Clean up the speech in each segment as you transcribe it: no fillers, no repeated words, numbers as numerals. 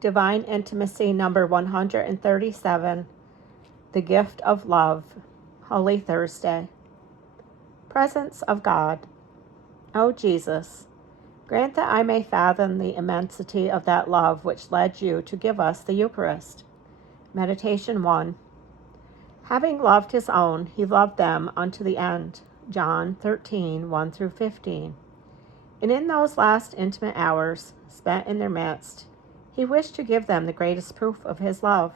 Divine Intimacy number 137, The Gift of Love, Holy Thursday. Presence of God. O Jesus, grant that I may fathom the immensity of that love which led you to give us the Eucharist. Meditation 1. Having loved his own, he loved them unto the end. John 13, 1 through 15. And in those last intimate hours spent in their midst, he wished to give them the greatest proof of his love.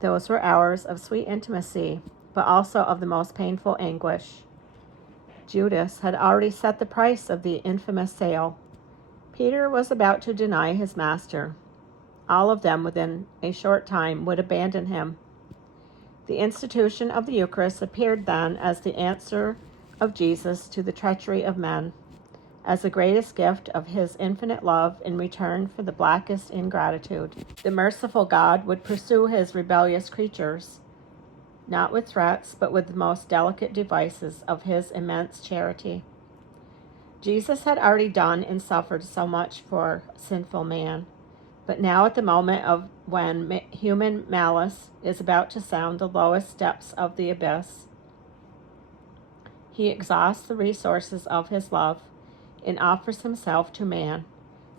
Those were hours of sweet intimacy, but also of the most painful anguish. Judas had already set the price of the infamous sale. Peter was about to deny his master. All of them within a short time would abandon him. The institution of the Eucharist appeared then as the answer of Jesus to the treachery of men, as the greatest gift of his infinite love in return for the blackest ingratitude. The merciful God would pursue his rebellious creatures, not with threats, but with the most delicate devices of his immense charity. Jesus had already done and suffered so much for sinful man, but now at the moment of when human malice is about to sound the lowest depths of the abyss, he exhausts the resources of his love and offers himself to man,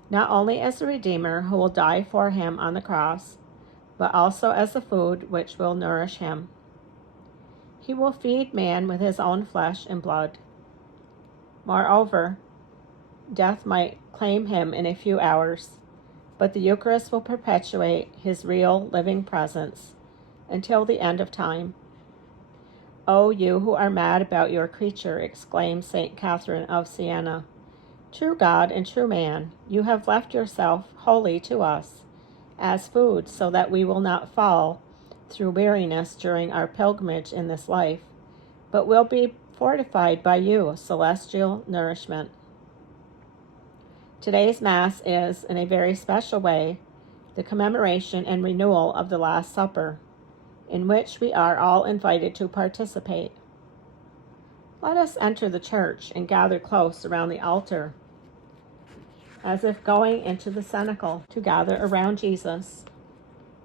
not only as the Redeemer who will die for him on the cross, but also as the food which will nourish him. He will feed man with his own flesh and blood. Moreover, death might claim him in a few hours, but the Eucharist will perpetuate his real living presence until the end of time. "O you who are mad about your creature," exclaimed St. Catherine of Siena, "true God and true man, you have left yourself wholly to us as food, so that we will not fall through weariness during our pilgrimage in this life, but will be fortified by you celestial nourishment." Today's Mass is, in a very special way, the commemoration and renewal of the Last Supper, in which we are all invited to participate. Let us enter the church and gather close around the altar, as if going into the cenacle to gather around Jesus.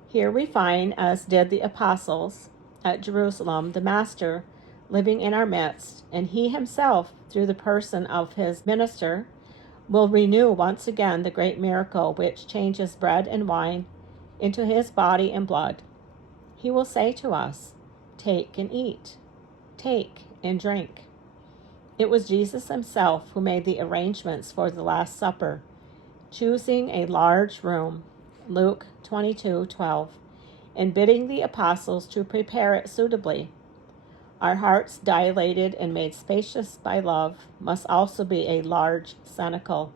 Here we find, as did the apostles at Jerusalem, the Master living in our midst, and he himself, through the person of his minister, will renew once again the great miracle which changes bread and wine into his body and blood. He will say to us, "Take and eat, take and drink." It was Jesus himself who made the arrangements for the Last Supper, choosing a large room, Luke 22:12, and bidding the apostles to prepare it suitably. Our hearts, dilated and made spacious by love, must also be a large cenacle,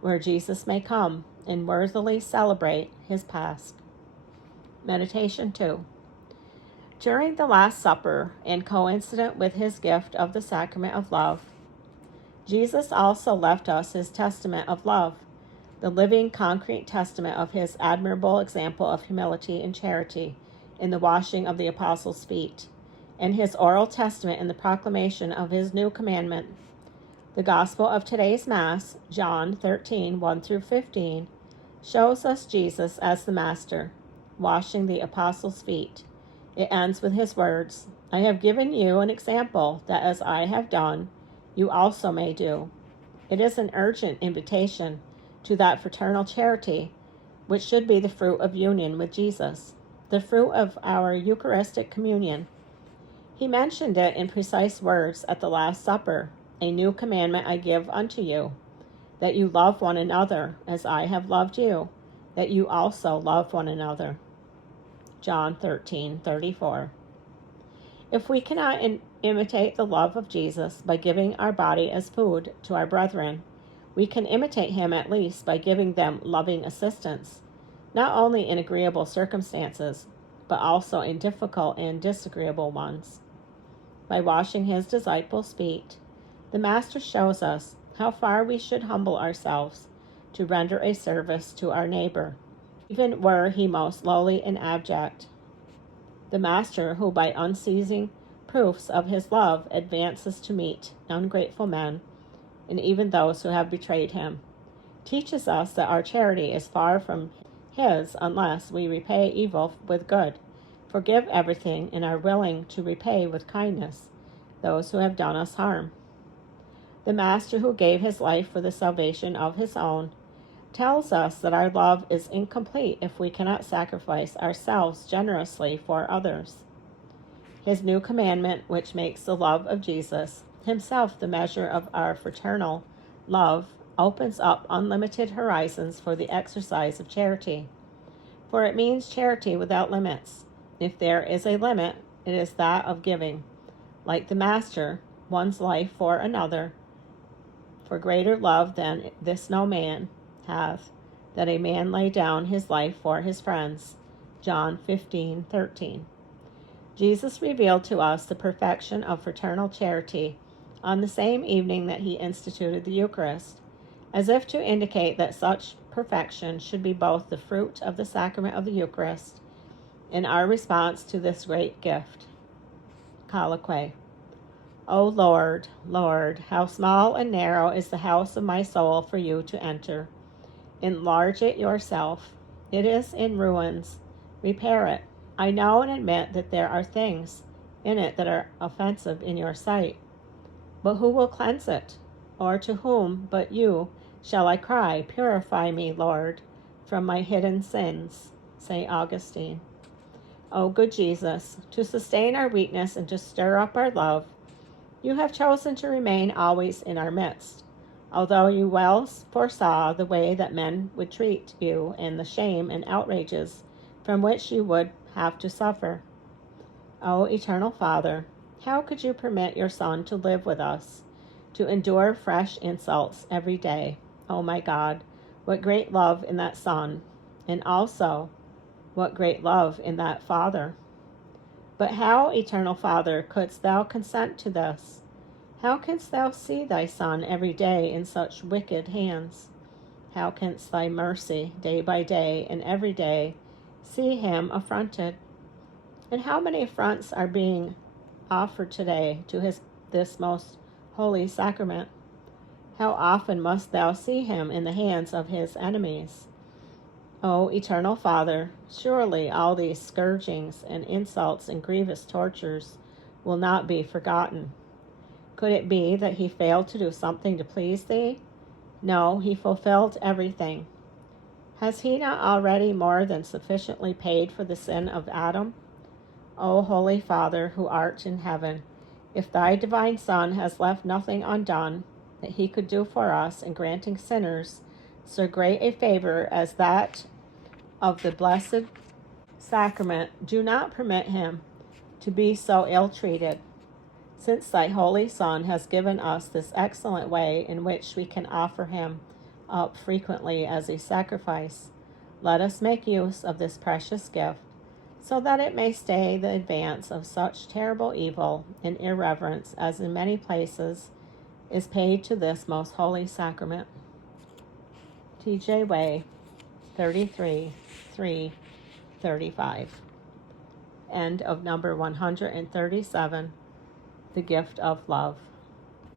where Jesus may come and worthily celebrate his Pasch. Meditation 2. During the Last Supper, and coincident with his gift of the sacrament of love, Jesus also left us his testament of love, the living, concrete testament of his admirable example of humility and charity in the washing of the apostles' feet, and his oral testament in the proclamation of his new commandment. The Gospel of today's Mass, John 13, 1 through 15, shows us Jesus as the Master, washing the apostles' feet. It ends with his words, "I have given you an example that as I have done, you also may do." It is an urgent invitation to that fraternal charity which should be the fruit of union with Jesus, the fruit of our Eucharistic communion. He mentioned it in precise words at the Last Supper, "A new commandment I give unto you, that you love one another as I have loved you, that you also love one another." John 13:34. If we cannot imitate the love of Jesus by giving our body as food to our brethren, we can imitate him at least by giving them loving assistance, not only in agreeable circumstances, but also in difficult and disagreeable ones. By washing his disciples' feet, the Master shows us how far we should humble ourselves to render a service to our neighbor, even were he most lowly and abject. The Master, who by unceasing proofs of his love advances to meet ungrateful men, and even those who have betrayed him, teaches us that our charity is far from his unless we repay evil with good, forgive everything, and are willing to repay with kindness those who have done us harm. The Master, who gave his life for the salvation of his own, tells us that our love is incomplete if we cannot sacrifice ourselves generously for others. His new commandment, which makes the love of Jesus himself the measure of our fraternal love, opens up unlimited horizons for the exercise of charity. For it means charity without limits. If there is a limit, it is that of giving, like the Master, one's life for another. For greater love than this no man hath, that a man lay down his life for his friends. John 15:13. Jesus revealed to us the perfection of fraternal charity on the same evening that he instituted the Eucharist, as if to indicate that such perfection should be both the fruit of the sacrament of the Eucharist and our response to this great gift. Colloquy. O Lord, Lord, how small and narrow is the house of my soul for you to enter. Enlarge it yourself. It is in ruins. Repair it. I know and admit that there are things in it that are offensive in your sight. But who will cleanse it? Or to whom but you shall I cry, Purify me, Lord, from my hidden sins? St. Augustine. O good Jesus, to sustain our weakness and to stir up our love, you have chosen to remain always in our midst, although you well foresaw the way that men would treat you and the shame and outrages from which you would have to suffer. O eternal Father, how could you permit your Son to live with us, to endure fresh insults every day? O my God, what great love in that Son, and also what great love in that Father. But how, eternal Father, couldst thou consent to this? How canst thou see thy Son every day in such wicked hands? How canst thy mercy, day by day and every day, see him affronted? And how many affronts are being offered today to this most holy sacrament? How often must thou see him in the hands of his enemies? O eternal Father, surely all these scourgings and insults and grievous tortures will not be forgotten. Could it be that he failed to do something to please thee? No, he fulfilled everything. Has he not already more than sufficiently paid for the sin of Adam? O Holy Father, who art in heaven, if thy divine Son has left nothing undone that he could do for us in granting sinners so great a favor as that of the blessed sacrament, do not permit him to be so ill-treated, since thy holy Son has given us this excellent way in which we can offer him up frequently as a sacrifice. Let us make use of this precious gift, so that it may stay the advance of such terrible evil and irreverence as in many places is paid to this most holy sacrament. T.J. Way, 33:3-35. End of number 137, The Gift of Love.